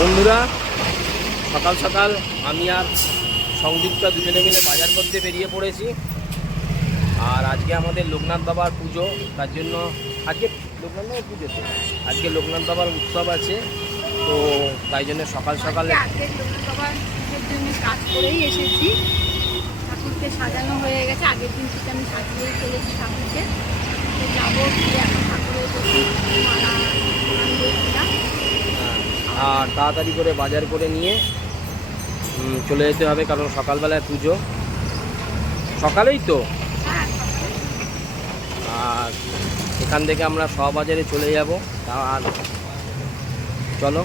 বন্ধুরা, সকাল সকাল আমি আর সংযুক্তা দুজনে মিলে বাজার করতে বেরিয়ে পড়েছি। আর আজকে আমাদের লোকনাথ বাবার পুজো, তার জন্য আজকে লোকনাথ বাবার পুজো তো আজকে লোকনাথ বাবার উৎসব আছে, তো তাই জন্য সকাল সকাল লোকনাথ বাবার পুজোর জন্য কাজ করেই এসেছি। ঠাকুরকে সাজানো হয়ে গেছে, আগের দিন থেকে আমি সাজিয়ে চলেছি ঠাকুরকে। যাবো এখন ঠাকুরের মালা আনবো। আর তাড়াতাড়ি করে বাজার করে নিয়ে চলে যেতে হবে, কারণ সকালবেলায় পুজো, সকালেই তো। আর এখান থেকে আমরা বাজারে চলে যাব। আর চলো,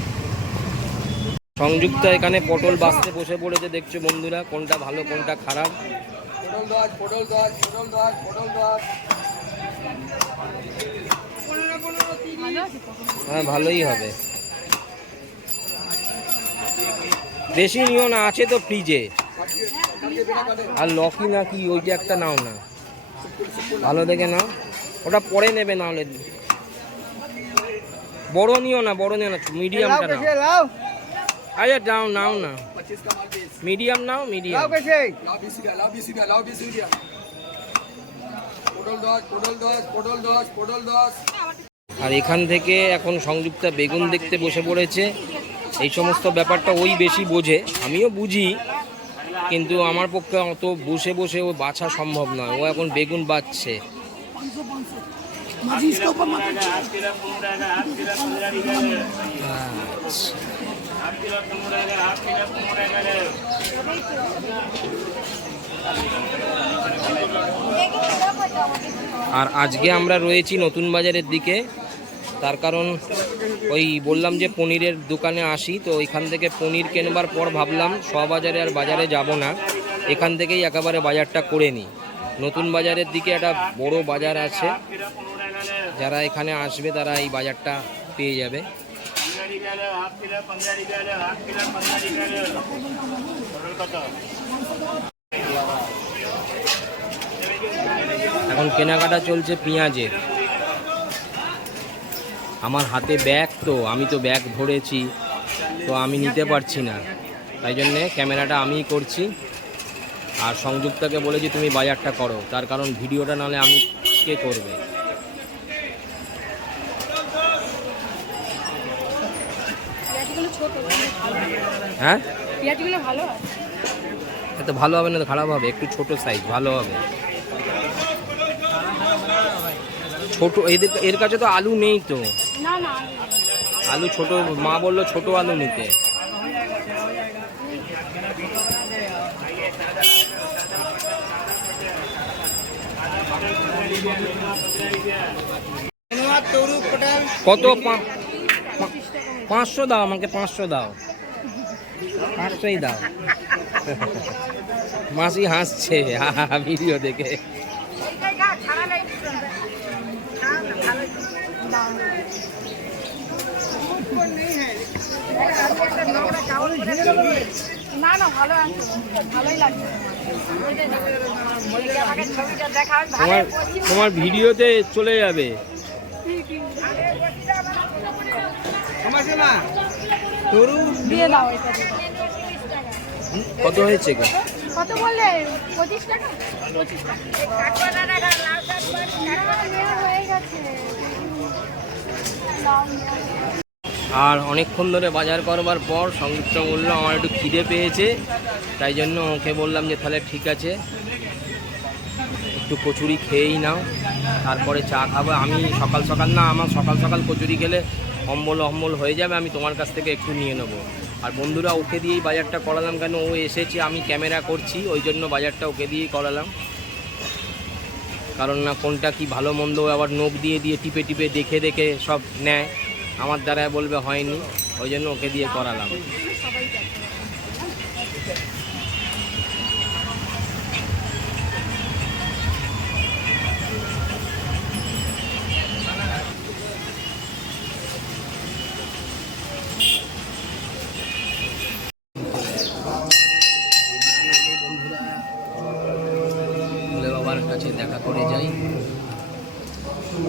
সংযুক্তা এখানে পটল বাছতে বসে পড়েছে, দেখছো বন্ধুরা, কোনটা ভালো কোনটা খারাপ। হ্যাঁ, ভালোই হবে। বেশি নিও না, আছে তো ফ্রিজে। আর লকি নাকি ওইটা একটা নাও না, ভালো দেখে নাও, ওটা পরে নেবে, না হলে বড় নিও না, মিডিয়ামটা নাও। আচ্ছা দাও, নাও না, মিডিয়াম নাও, মিডিয়াম। আর এখান থেকে এখন সংযুক্তা বেগুন দেখতে বসে পড়েছে। এই সমস্ত ব্যাপারটা ওই বেশি বোঝে, আমিও বুঝি, কিন্তু আমার পক্ষে অত বসে বসে ও বাছা সম্ভব নয়। ও এখন বেগুন বাছছে। আর আজকে আমরা রয়েছি নতুন বাজারের দিকে, তার কারণ ওই বললাম যে পনিরের দোকানে আসি, তো এখান থেকে পনির কেনবার পর ভাবলাম বাজারে আর বাজারে যাব না, এখান থেকেই একেবারে বাজারটা করে নিই। নতুন বাজারের দিকে একটা বড় বাজার আছে, যারা এখানে আসবে তারা এই বাজারটা পেয়ে যাবে। এখন কেনাকাটা চলছে পেঁয়াজের। আমার হাতে ব্যাগ, তো আমি তো ব্যাগ ধরেছি, তো আমি নিতে পারছি না, তাই জন্যে ক্যামেরাটা আমিই করছি। আর সংযুক্তাকে বলেছি তুমি বাজারটা করো, তার কারণ ভিডিওটা নাহলে আমি কে করবে। হ্যাঁ, এত ভালো হবে না তো খারাপ হবে, একটু ছোট সাইজ ভালো হবে। ছোট এর কাছে তো আলু নেই তো, আলু ছোট, মা বললো ছোট আলু নিতে। কত? 500 দাও আমাকে, 500 দাও, 500ই দাও। মাসি হাসছে ভিডিও দেখে। তোমার ভিডিওতে চলে যাবে। কত হয়েছে? কত বললে? 25 টাকা। আর অনেকক্ষণ ধরে বাজার করবার পর সংযুক্তা বললো আমার একটু খিদে পেয়েছে, তাই জন্য ওকে বললাম যে তাহলে ঠিক আছে, একটু কচুরি খেয়েই নাও, তারপরে চা খাবো। আমি সকাল সকাল না, আমার সকাল সকাল কচুরি খেলে অম্বল হয়ে যাবে, আমি তোমার কাছ থেকে একটু নিয়ে নেবো। আর বন্ধুরা, ওকে দিয়েই বাজারটা করালাম, কেন ও এসেছে, আমি ক্যামেরা করছি, ওই জন্য বাজারটা ওকে দিয়েই করালাম। কারণ না কোনটা কি ভালো মন্দ আবার নখ দিয়ে টিপে টিপে দেখে দেখে সব নেয়, আমার দ্বারা বলবে হয়নি, ওই জন্য ওকে দিয়ে করালাম। কাছে দেখা করে যাই।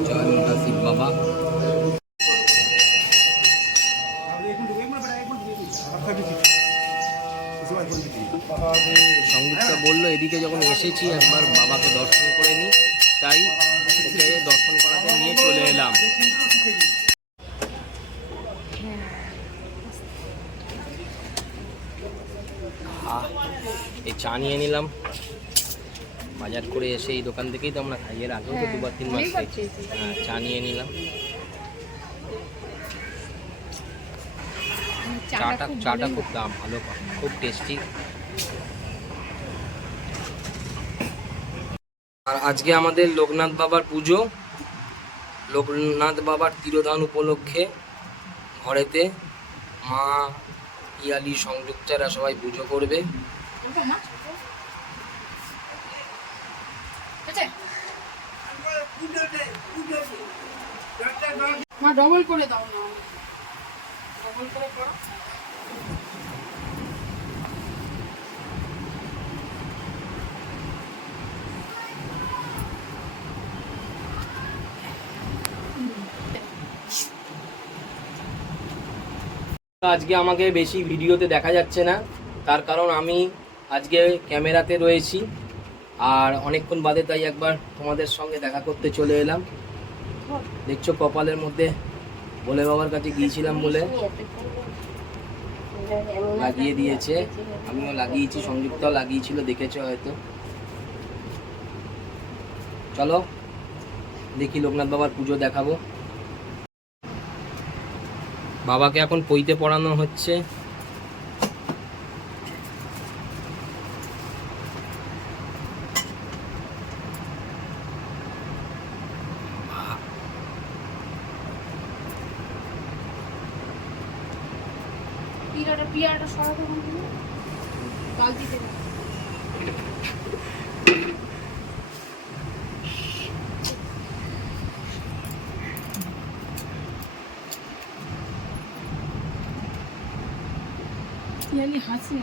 জয় মোটা শিব বাবা। সংযুক্তা বললো এদিকে যখন এসেছি একবার বাবাকে দর্শন করে নিই, তাই ওকে দর্শন করাতে নিয়ে চলে এলাম। এই চা নিয়ে নিলাম বাজার করে এসে, এই দোকান থেকেই তো আমরা খাই, এর আগেও তো 2-3 মাস খাইছি। হ্যাঁ, চা নিয়ে নিলাম। চাটা খুব দাম ভালো, খুব টেস্টি। আর আজকে আমাদের লোকনাথ বাবার পুজো, লোকনাথ বাবার তিরোধান উপলক্ষে ঘরেতে মা পিয়ালি সংযুক্তারা সবাই পুজো করবে। মা ডবল করে দাও না, ডবল করে করো। আজকে আমাকে বেশি ভিডিওতে দেখা যাচ্ছে না, তার কারণ আমি আজকে ক্যামেরাতে রয়েছি আর অনেকক্ষণ বাদে, তাই একবার তোমাদের সঙ্গে দেখা করতে চলে এলাম। দেখছো কপালের মধ্যে ভোলে বাবার কাছে গিয়েছিলাম বলে লাগিয়ে দিয়েছে, আমিও লাগিয়েছি, সংযুক্তাও লাগিয়েছিল, দেখেছো হয়তো। চলো দেখি লোকনাথ বাবার পুজো দেখাবো। বাবাকে এখন পইতে পড়ানো হচ্ছে। পিয়াটা সরাতে হবে, বালতিতে পিয়ালি হাসি।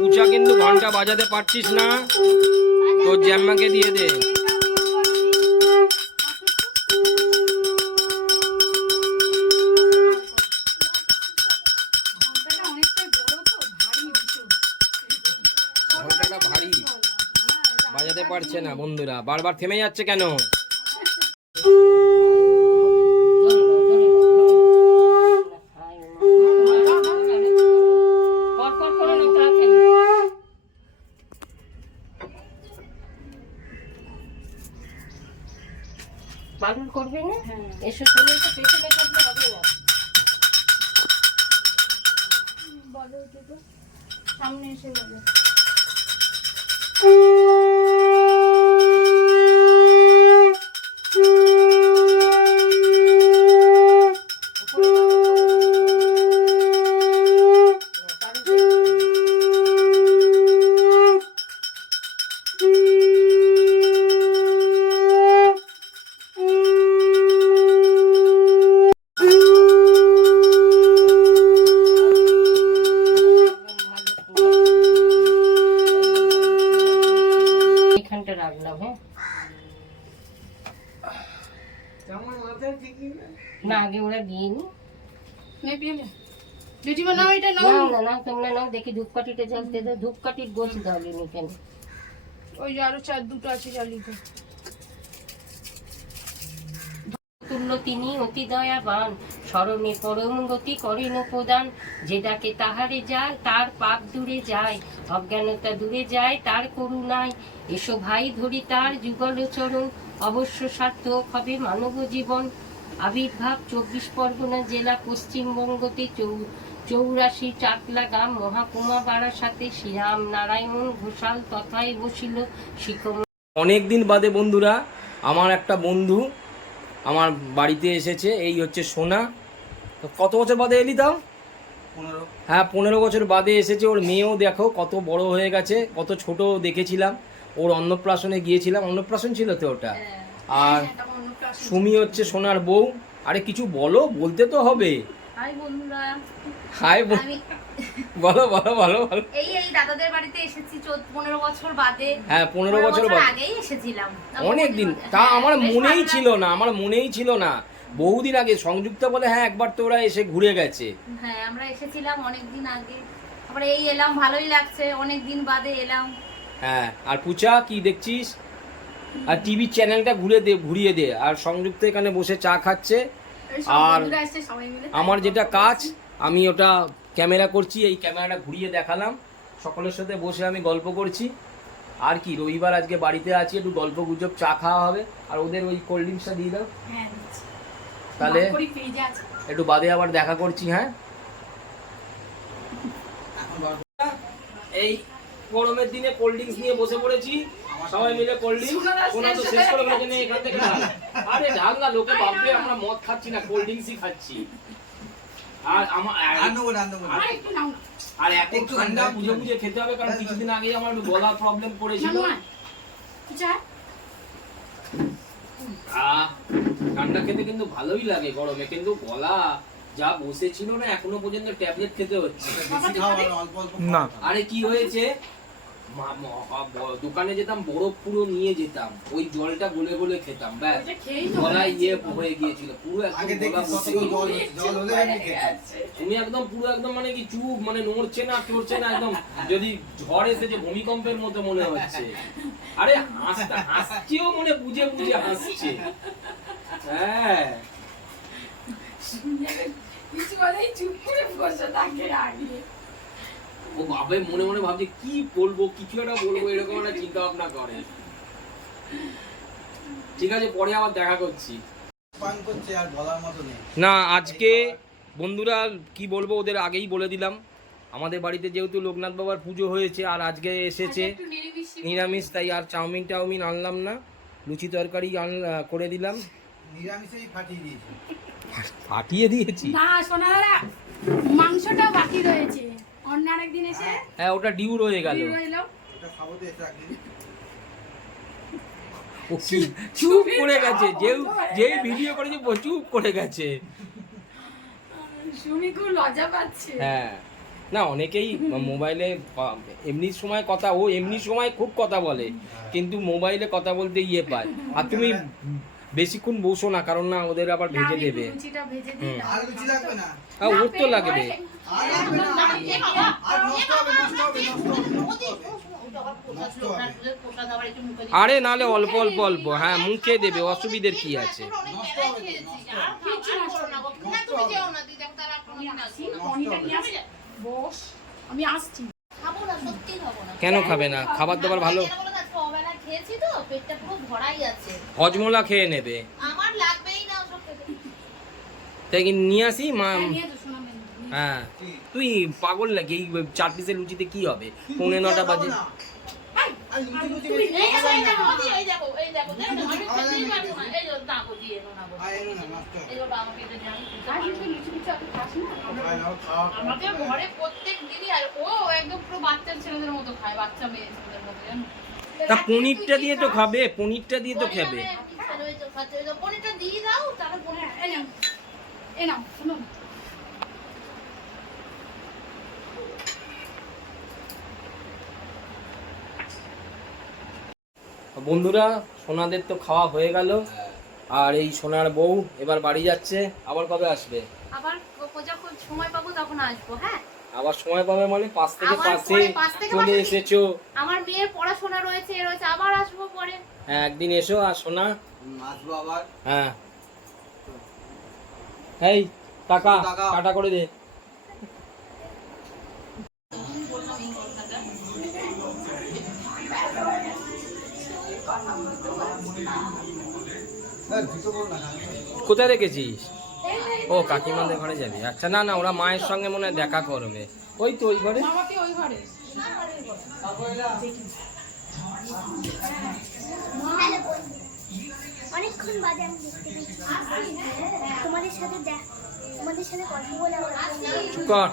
পূজা কিন্তু ঘন্টা বাজাতে পারছিস না, তোর জ্যাম্মাকে দিয়ে দে। ঘন্টাটা ভারী, বাজাতে পারছে না বন্ধুরা, বারবার থেমে যাচ্ছে কেন? বারণ করবে না, এসে চলে এসে পেছনে থাকলে হবে না। বলো তো, সামনে এসে যাবে। এখানটা রাখলাম। হ্যাঁ, না আগে ওরা দিয়ে নি। জেঠিমা নাও, এটা নাও। না না না, তোমরা নাও, দেখি ধূপকাঠিটা জ্বালতে দাও। ধূপকাঠির গোছ দাওনি কেন? ওই যে আরো দুটো আছে জ্বালিতে। তুল্য তিনি অতি দয়াবান, স্মরণে পরম গতি করেন প্রদান। যে ডাকে তাহারে যায়, তার পাপ দূরে যায়, অজ্ঞানতা দূরে যায় তার করুণায়। এসো ভাই ধরি তার যুগল চরণ, অবশ্য সার্থক হবে মানব জীবন। আবির্ভাব 24 পরগনা জেলা, পশ্চিমবঙ্গতে 84 চাকলা গ্রাম, মহাকুমা বারাসাতে শ্রীরাম নারায়ণ ঘোষাল তথায় বসিল শিখম। অনেকদিন বাদে বন্ধুরা আমার একটা বন্ধু আমার বাড়িতে এসেছে, এই হচ্ছে সোনা। কত বছর বাদে এলি তাও? 15। হ্যাঁ, 15 বছর বাদে এসেছে। ওর মেয়েও দেখো কত বড় হয়ে গেছে, কত ছোট দেখেছিলাম। ওর অন্নপ্রাশনে গিয়েছিলাম, অন্নপ্রাশন ছিল তো ওটা। আর সুমি হচ্ছে সোনার বউ। আরে কিছু বলো, বলতে তো হবে। হাই বন্ধুরা, হাই আমি বলো বলো বলো বলো। এই দাদাদের বাড়িতে এসেছি 15 বছর বাদে। হ্যাঁ 15 বছর বাদে আগেই এসেছিলাম। অনেক দিন, তা আমার মনেই ছিল না, আমার মনেই ছিল না। বহুদিন আগে সংযুক্ত বলে হ্যাঁ একবার তো ওরা এসে ঘুরে গেছে। হ্যাঁ আমরা এসেছিলাম অনেক দিন আগে, আবার এই এলাম, ভালোই লাগছে, অনেক দিন বাদে এলাম। হ্যাঁ আর পূজা কি দেখছিস? আর টিভি চ্যানেলটা ঘুরিয়ে দে। আর সংযুক্ত এখানে বসে চা খাচ্ছে, আর আমার যেটা কাজ আমি ওটা ক্যামেরা করছি, এই ক্যামেরাটা ঘুরিয়ে দেখালাম, সকলের সাথে বসে আমি গল্প করছি। আর কি, রবিবার আজকে বাড়িতে আছি, একটু গল্প গুজব, চা খাওয়া হবে। আর ওদের ওই কোল্ড ড্রিঙ্কসটা দিয়ে দাও, তাহলে একটু বাদে আবার দেখা করছি। হ্যাঁ এই গরমের দিনে কোল্ড ড্রিঙ্কস নিয়ে বসে পড়েছি, সবাই মিলে কোল্ড ড্রিঙ্কস। ওনা তো শেষ করে ফেলেছে, নে এখান থেকে ঢাল। আরে ঢাল না, লোকে ভাববে আমরা মদ খাচ্ছি না, কোল্ড ড্রিঙ্কসই খাচ্ছি। আর আমার আর এখন ঠান্ডা বুঝে বুঝে খেতে হবে, কারণ কিছুদিন আগে আমার একটু গলা প্রবলেম করেছিল। ঠান্ডা খেতে কিন্তু ভালোই লাগে গরমে, কিন্তু গলা যা বসেছিল না, এখনো পর্যন্ত ট্যাবলেট খেতে হচ্ছে না। আরে কি হয়েছে, দোকানে যেতাম, বরফ পুরো নিয়ে যেতাম, ওই জলটা গলে গলে খেতাম, ব্যাস গলায় ইয়ে হয়ে গিয়েছিল পুরো তুমি একদম পুরো একদম মানে কি চুপ, মানে নড়ছে না চড়ছে না, একদম যদি ঝড় এসেছে ভূমিকম্পের মতো মনে হচ্ছে। আরে হাসছেও মনে বুঝে বুঝে হাসছে। হ্যাঁ ও ভাবে মনে মনে ভাবছে কি বলবো, কিছু একটা বলবো, এরকম একটা চিন্তা ভাবনা করে। ঠিক আছে, পরে আবার দেখা করছি। না আজকে বন্ধুরা কি বলবো, ওদের আগেই বলে দিলাম, আমাদের বাড়িতে যেহেতু লোকনাথ বাবার পুজো হয়েছে আর আজকে এসেছে নিরামিষ, তাই আর চাউমিন টাউমিন আনলাম না, লুচি তরকারি করে দিলাম। ফাটিয়ে দিয়েছি না সোনারা, মাংসটা বাকি রয়েছে, অন্য আরেকদিন এসে। হ্যাঁ ওটা ডিউ রয়ে গেল। ও কি চুপ করে গেছে, যেই ভিডিও করেছে চুপ করে গেছে। সুমি খুব লজ্জা পাচ্ছে। হ্যাঁ না, অনেকেই মোবাইলে এমনি সময় কথা, ও এমনি সময় খুব কথা বলে, কিন্তু মোবাইলে কথা বলতে ইয়ে পায়। আর তুমি বেশিক্ষণ বসো না, কারণ না ওদের আবার ভেজে দেবে। ওর তো লাগবে। আরে নালে অল্প অল্প অল্প, হ্যাঁ মুখে দেবে, অসুবিধের কি আছে। আমি আসছি। কেন খাবে না, খাবার দাবার ভালো, খেয়েছি তো, পেটটা পুরো ভরাই আছে। হজমোলা খেয়ে নেবে, আমার লাগবেই না ওসব খেতে। তাই কি নিয়ে আসি মা? হ্যাঁ তুই পাগল নাকি, এই 4 পিসের লুচিতে কি হবে? 9:45 বাজে। আমাদের ঘরে প্রত্যেক দিনই, আর ও একদম পুরো বাচ্চা ছেলেদের মতো খায়, বাচ্চা মেয়ে ছেলেদের মতো, জানো। তা পনিরটা দিয়ে তো খাবে, পনিরটা দিয়ে তো খাবে। পনিরটা দিয়ে দাও, তাহলে পনির এ নাও শুনো। বন্ধুরা সোনাদের তো খাওয়া হয়ে গেল, আর এই সোনার বউ এবার বাড়ি যাচ্ছে। আবার কবে আসবে? আবার যখন সময় পাবো তখন আসবো। হ্যাঁ আবার সময় পাবে মানে 5 থেকে পাশে চলে এসেছো। আমার মেয়ের পড়াশোনা রয়েছে, আবার আসবো পরে। হ্যাঁ একদিন এসো। আর সোনা আসবো আবার। হ্যাঁ এই টাকা কাটা করে দে। কোথায় রেখেছিস? ও কাকিমাদের ঘরে যাবি? আচ্ছা না না, ওরা মায়ের সঙ্গে মনে হয় দেখা করবে। ওই তো ওই ঘরে। অনেকক্ষণ বাদে আমি দেখতে পেয়েছি তোমাদের সাথে কথা বলে কর।